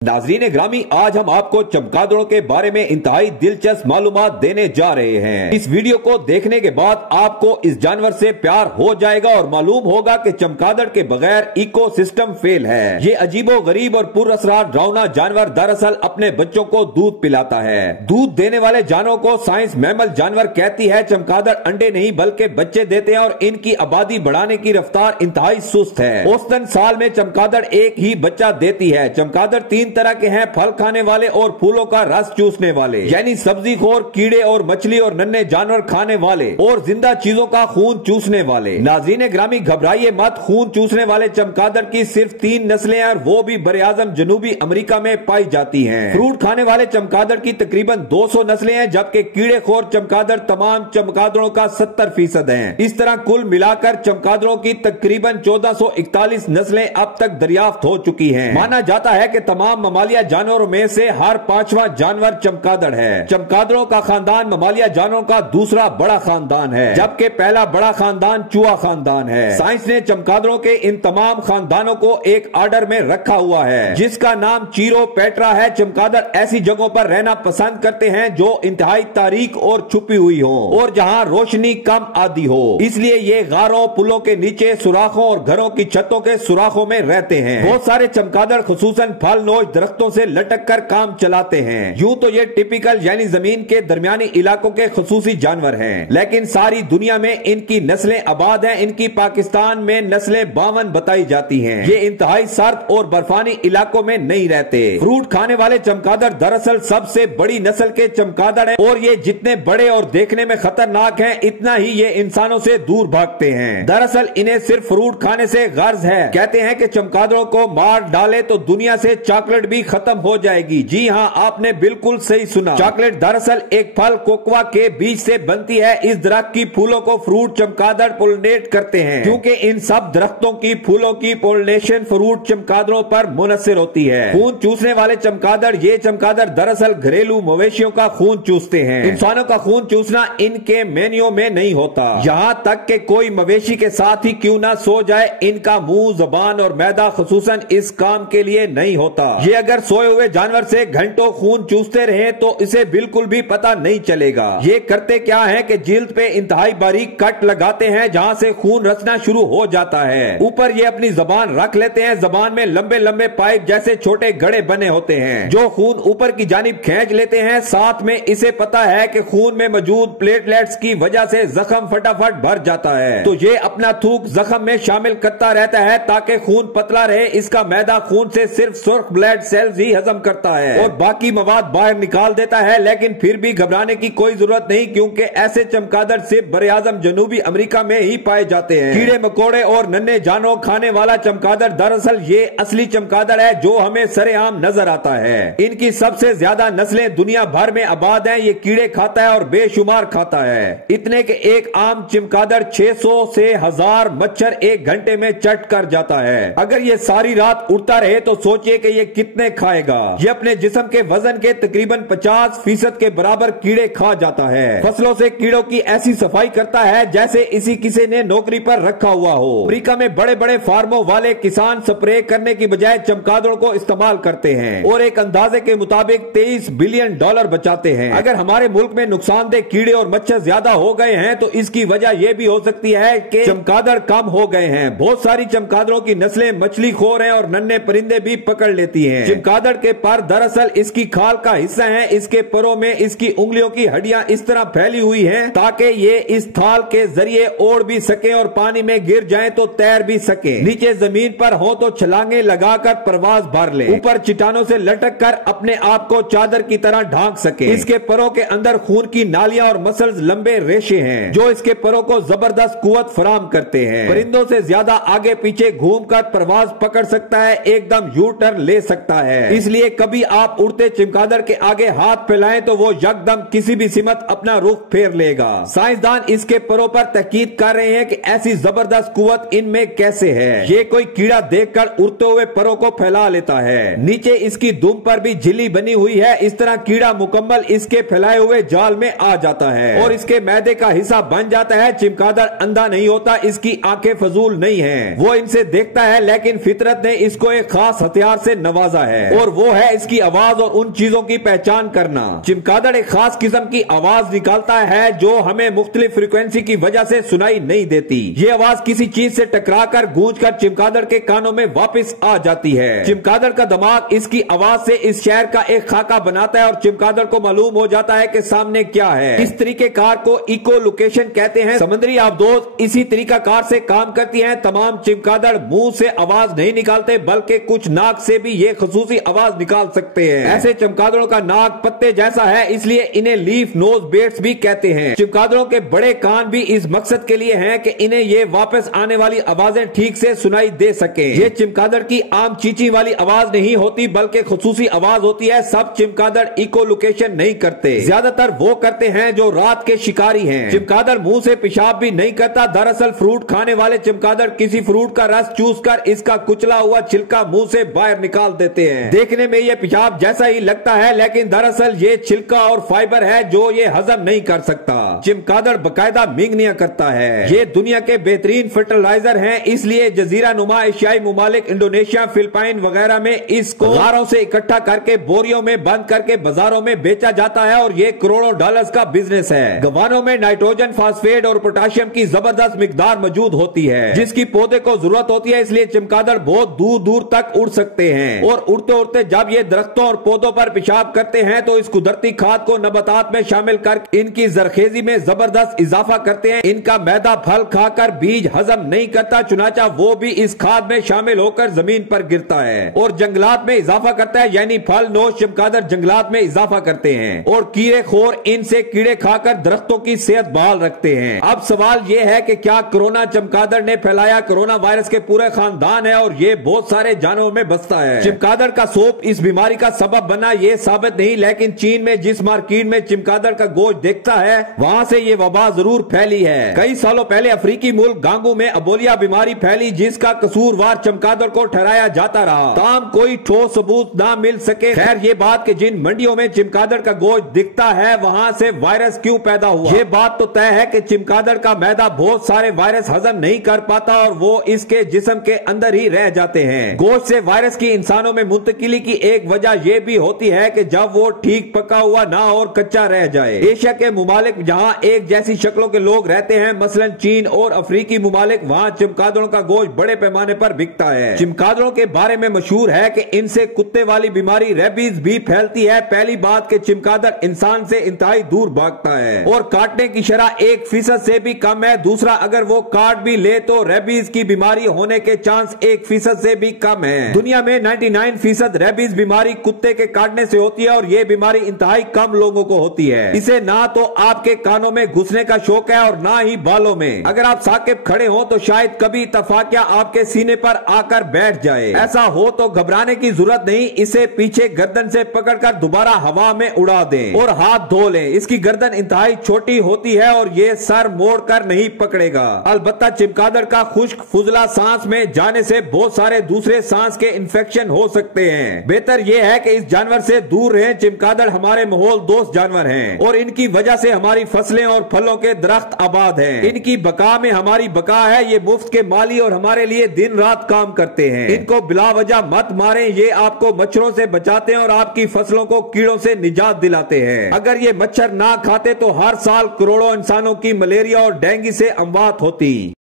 नाज़रीन ग्रामी, आज हम आपको चमगादड़ों के बारे में इंतहाई दिलचस्प मालूमात देने जा रहे हैं। इस वीडियो को देखने के बाद आपको इस जानवर से प्यार हो जाएगा और मालूम होगा कि चमगादड़ के बगैर इकोसिस्टम फेल है। ये अजीबो गरीब और पुरअसरार डरावना जानवर दरअसल अपने बच्चों को दूध पिलाता है। दूध देने वाले जानवरों को साइंस मैमल जानवर कहती है। चमगादड़ अंडे नहीं बल्कि बच्चे देते हैं और इनकी आबादी बढ़ाने की रफ्तार इंतहाई सुस्त है। औसतन साल में चमगादड़ एक ही बच्चा देती है। चमगादड़ तीन तरह के हैं, फल खाने वाले और फूलों का रस चूसने वाले, यानी सब्जी खोर, कीड़े और मछली और नन्हे जानवर खाने वाले और जिंदा चीजों का खून चूसने वाले। नाज़रीन ग्रामी, घबराइए मत, खून चूसने वाले चमगादड़ की सिर्फ 3 नस्लें हैं और वो भी बरे-आज़म जनूबी अमेरिका में पाई जाती हैं। फ्रूट खाने वाले चमगादड़ की तकरीबन 200 नस्लें हैं, जबकि कीड़े खोर चमगादड़ तमाम चमगादड़ों का 70% है। इस तरह कुल मिलाकर चमगादड़ों की तकरीबन 1441 नस्लें अब तक दरियाफ्त हो चुकी हैं। माना जाता है कि तमाम ममालिया जानवरों में से हर 5वां जानवर चमगादड़ है। चमगादड़ों का खानदान ममालिया जानवरों का दूसरा बड़ा खानदान है, जबकि पहला बड़ा खानदान चूहा खानदान है। साइंस ने चमगादड़ों के इन तमाम खानदानों को एक आर्डर में रखा हुआ है, जिसका नाम चीरोपेट्रा है। चमगादड़ ऐसी जगहों पर रहना पसंद करते हैं जो इंतहाई तारीक और छुपी हुई हो और जहां रोशनी कम आती हो, इसलिए ये गारों, पुलों के नीचे, सुराखों और घरों की छतों के सुराखों में रहते हैं। बहुत सारे चमगादड़ खुसूसन फल नोश दरख्तों से लटक कर काम चलाते हैं। यूं तो ये टिपिकल यानी जमीन के दरमियानी इलाकों के खुसूसी जानवर हैं, लेकिन सारी दुनिया में इनकी नस्लें आबाद हैं। इनकी पाकिस्तान में नस्लें 52 बताई जाती हैं। ये इंतहाई सर्द और बर्फानी इलाकों में नहीं रहते। फ्रूट खाने वाले चमगादड़ दरअसल सबसे बड़ी नस्ल के चमगादड़ हैं और ये जितने बड़े और देखने में खतरनाक हैं, इतना ही ये इंसानों से दूर भागते हैं। दरअसल इन्हें सिर्फ फ्रूट खाने से गर्ज है। कहते हैं कि चमगादड़ों को मार डाले तो दुनिया से चॉकलेट भी खत्म हो जाएगी। जी हां, आपने बिल्कुल सही सुना। चॉकलेट दरअसल एक फल कोकोआ के बीज से बनती है। इस दरख्त की फूलों को फ्रूट चमगादड़ पोलिनेट करते हैं, क्योंकि इन सब दरख्तों की फूलों की पोलिनेशन फ्रूट चमगादड़ों पर मुनस्सिर होती है। खून चूसने वाले चमगादड़, ये चमगादड़ दरअसल घरेलू मवेशियों का खून चूसते हैं। इंसानों का खून चूसना इनके मेन्यू में नहीं होता। यहाँ तक कि कोई मवेशी के साथ ही क्यों ना सो जाए, इनका मुंह, जबान और मैदा खुसूसन इस काम के लिए नहीं होता। ये अगर सोए हुए जानवर से घंटों खून चूसते रहे तो इसे बिल्कुल भी पता नहीं चलेगा। ये करते क्या है कि जिल्द पे इंतहाई बारीक कट लगाते हैं, जहां से खून रचना शुरू हो जाता है। ऊपर ये अपनी जबान रख लेते हैं। जबान में लंबे लंबे पाइप जैसे छोटे गड़े बने होते हैं, जो खून ऊपर की जानिब खींच लेते हैं। साथ में इसे पता है कि खून में मौजूद प्लेटलेट्स की वजह से जख्म फटाफट भर जाता है, तो ये अपना थूक जख्म में शामिल करता रहता है ताकि खून पतला रहे। इसका मैदा खून से सिर्फ सुर्ख ब्लड सेल्स ही हजम करता है और बाकी मवाद बाहर निकाल देता है। लेकिन फिर भी घबराने की कोई जरूरत नहीं, क्योंकि ऐसे चमगादड़ सिर्फ बरे-आज़म जनूबी अमेरिका में ही पाए जाते हैं। कीड़े मकोड़े और नन्हे जानवर खाने वाला चमगादड़ दरअसल ये असली चमगादड़ है जो हमें सरेआम नजर आता है। इनकी सबसे ज्यादा नस्लें दुनिया भर में आबाद हैं। ये कीड़े खाता है और बेशुमार खाता है, इतने के एक आम चमगादड़ 600 से 1000 मच्छर एक घंटे में चट कर जाता है। अगर ये सारी रात उड़ता रहे तो सोचिए कि ये कितने खाएगा। ये अपने जिस्म के वजन के तकरीबन 50% के बराबर कीड़े खा जाता है। फसलों से कीड़ों की ऐसी सफाई करता है जैसे इसी किसी ने नौकरी पर रखा हुआ हो। अमेरिका में बड़े बड़े फार्मों वाले किसान स्प्रे करने की बजाय चमगादड़ों को इस्तेमाल करते हैं और एक अंदाजे के मुताबिक $23 बिलियन बचाते हैं। अगर हमारे मुल्क में नुकसानदेह कीड़े और मच्छर ज्यादा हो गए हैं तो इसकी वजह यह भी हो सकती है कि चमगादड़ कम हो गए हैं। बहुत सारी चमगादड़ों की नस्लें मछली खोर हैं और नन्हे परिंदे भी पकड़ लेती हैं। चमगादड़ के पर दरअसल इसकी खाल का हिस्सा है। इसके परों में इसकी उंगलियों की हड्डियां इस तरह फैली हुई हैं ताकि ये इस थाल के जरिए ओढ़ भी सके और पानी में गिर जाएं तो तैर भी सके। नीचे जमीन पर हो तो छलांगे लगाकर परवाज भर ले। ऊपर चट्टानों से लटक कर अपने आप को चादर की तरह ढांक सके। इसके परों के अंदर खून की नालियां और मसल्स लंबे रेशे हैं जो इसके परों को जबरदस्त कुव्वत फराहम करते हैं। परिंदों से ज्यादा आगे पीछे घूमकर परवाज पकड़ सकता है, एकदम यू टर्न ले सकता है। इसलिए कभी आप उड़ते चमगादड़ के आगे हाथ फैलाएं तो वो यकदम किसी भी सिमत अपना रुख फेर लेगा। साइंसदान इसके परों पर तहकीक कर रहे हैं कि ऐसी जबरदस्त कुव्वत इनमें कैसे है। ये कोई कीड़ा देखकर उड़ते हुए परों को फैला लेता है। नीचे इसकी दुम पर भी झिल्ली बनी हुई है। इस तरह कीड़ा मुकम्मल इसके फैलाए हुए जाल में आ जाता है और इसके मैदे का हिस्सा बन जाता है। चमगादड़ अंधा नहीं होता, इसकी आंखें फजूल नहीं है। वो इनसे देखता है, लेकिन फितरत ने इसको एक खास हथियार से नवाजा تقاضا ہے اور وہ ہے اس کی آواز اور ان چیزوں کی پہچان کرنا۔ چمگادڑ ایک خاص قسم کی آواز نکالتا ہے جو ہمیں مختلف فریکوینسی کی وجہ سے سنائی نہیں دیتی۔ یہ آواز کسی چیز سے ٹکرا کر گونج کر چمگادڑ کے کانوں میں واپس آ جاتی ہے۔ چمگادڑ کا دماغ اس کی آواز سے اس شہر کا ایک خاکہ بناتا ہے اور چمگادڑ کو معلوم ہو جاتا ہے کہ سامنے کیا ہے۔ اس طریقہ کار کو ایکو لوکیشن کہتے ہیں۔ سمندری آبدوز اسی طریقہ کار سے کام کرتی ہیں۔ تمام چمگادڑ منہ سے آواز نہیں نکالتے بلکہ کچھ ناک سے بھی یہ خصوصی آواز نکال سکتے ہیں۔ ایسے چمگادڑوں کا ناک پتے جیسا ہے اس لیے انہیں لیف نوز بیٹس بھی کہتے ہیں۔ چمگادڑوں کے بڑے کان بھی اس مقصد کے لیے ہیں کہ انہیں یہ واپس آنے والی آوازیں ٹھیک سے سنائی دے سکیں۔ یہ چمگادڑ کی عام چیچی والی آواز نہیں ہوتی بلکہ خصوصی آواز ہوتی ہے۔ سب چمگادڑ ایکو لوکیشن نہیں کرتے، زیادہ تر وہ کرتے ہیں جو رات کے شکاری ہیں۔ چمگادڑ منہ سے پیشاب بھی نہیں کرتا۔ دراصل فروٹ کھانے والے چمگادڑ کسی فروٹ کا رس چوس کر اس کا کچلا ہوا چھلکا منہ سے باہر نکال دیتے ہیں۔ دیکھنے میں یہ پیشاب جیسا ہی لگتا ہے لیکن دراصل یہ چھلکا اور فائبر ہے جو یہ ہضم نہیں کر سکتا۔ چمگادڑ باقاعدہ مینگنیاں کرتا ہے۔ یہ دنیا کے بہترین فرٹیلائزر ہیں، اس لیے جزیرہ نما ایشیائی ممالک انڈونیشیا، فلپائن وغیرہ میں اس کو غاروں سے اکٹھا کر کے بوریوں میں بند کر کے بازاروں میں بیچا جاتا ہے اور یہ کروڑوں ڈالرز کا بزنس ہے۔ گوانوں میں نائٹروجن، فاسفیٹ اور پوٹاشیم کی زبردست مقدار موجود ہوتی ہے جس کی پودے کو ضرورت ہوتی ہے، اس لیے چمگادڑ بہت دور دور تک اڑ سکتے ہیں اور اڑتے اڑتے جب یہ درختوں اور پودوں پر پیشاب کرتے ہیں تو اس قدرتی کھاد کو نباتات میں شامل کر ان کی زرخیزی میں زبردست اضافہ کرتے ہیں۔ ان کا میدہ پھل کھا کر بیج ہضم نہیں کرتا، چنانچہ وہ بھی اس کھاد میں شامل ہو کر زمین پر گرتا ہے اور جنگلات میں اضافہ کرتا ہے، یعنی پھل نوش چمگادڑ جنگلات میں اضافہ کرتے ہیں اور کیڑے خور ان سے کیڑے کھا کر درختوں کی صحت بحال رکھتے ہیں۔ اب سوال یہ ہے کہ کیا کرونا چمگادڑ نے پھیلایا؟ کرونا وائرس کے پورے خاندان ہے اور یہ بہت سارے جانوروں میں بستا ہے۔ چمگادڑ کا سوپ اس بیماری کا سبب بنا یہ ثابت نہیں، لیکن چین میں جس مارکیٹ میں چمگادڑ کا گوشت دیکھتا ہے وہاں سے یہ وبا ضرور پھیلی ہے۔ کئی سالوں پہلے افریقی ملک گانگو میں ابولیا بیماری پھیلی جس کا قصوروار چمگادڑ کو ٹھہرایا جاتا رہا، تاہم کوئی ٹھوس ثبوت نہ مل سکے۔ خیر یہ بات کہ جن منڈیوں میں چمگادڑ کا گوشت دکھتا ہے وہاں سے وائرس کیوں پیدا ہوا، یہ بات تو طے ہے کہ چمگادڑ کا میدہ بہت سارے وائرس ہضم نہیں کر پاتا اور وہ اس کے جسم کے اندر ہی رہ جاتے ہیں۔ گوشت سے وائرس کی انسانوں میں منتقلی کی ایک وجہ یہ بھی ہوتی ہے کہ جب وہ ٹھیک پکا ہوا نہ اور کچا رہ جائے۔ ایشیا کے ممالک جہاں ایک جیسی شکلوں کے لوگ رہتے ہیں، مثلا چین اور افریقی ممالک، وہاں چمگادڑوں کا گوشت بڑے پیمانے پر بکتا ہے۔ چمگادڑوں کے بارے میں مشہور ہے کہ ان سے کتے والی بیماری ریبیز بھی پھیلتی ہے۔ پہلی بات کہ چمگادڑ انسان سے انتہائی دور بھاگتا ہے اور کاٹنے کی شرح 1% سے بھی کم ہے۔ دوسرا، اگر وہ کاٹ بھی لے تو ریبیز کی بیماری ہونے کے چانس 1% سے بھی کم ہے۔ دنیا میں 99% ریبیز بیماری کتے کے کاٹنے سے ہوتی ہے اور یہ بیماری انتہائی کم لوگوں کو ہوتی ہے۔ اسے نہ تو آپ کے کانوں میں گھسنے کا شوق ہے اور نہ ہی بالوں میں۔ اگر آپ ثاقب کھڑے ہوں تو شاید کبھی اتفاقیہ آپ کے سینے پر آ کر بیٹھ جائے۔ ایسا ہو تو گھبرانے کی ضرورت نہیں، اسے پیچھے گردن سے پکڑ کر دوبارہ ہوا میں اڑا دیں اور ہاتھ دھو لیں۔ اس کی گردن انتہائی چھوٹی ہوتی ہے اور یہ سر موڑ کر نہیں پکڑے گا۔ البتہ چمگادڑ کا خشک فضلہ سانس میں جانے سے بہت سارے دوسرے سانس کے انفیکشن ہو سکتے ہیں۔ بہتر یہ ہے کہ اس جانور سے دور رہیں۔ چمگادڑ ہمارے ماحول دوست جانور ہیں اور ان کی وجہ سے ہماری فصلیں اور پھلوں کے درخت آباد ہیں۔ ان کی بقا میں ہماری بقا ہے۔ یہ مفت کے مالی اور ہمارے لیے دن رات کام کرتے ہیں۔ ان کو بلا وجہ مت ماریں، یہ آپ کو مچھروں سے بچاتے ہیں اور آپ کی فصلوں کو کیڑوں سے نجات دلاتے ہیں۔ اگر یہ مچھر نہ کھاتے تو ہر سال کروڑوں انسانوں کی ملیریا اور ڈینگی سے اموات ہوتی۔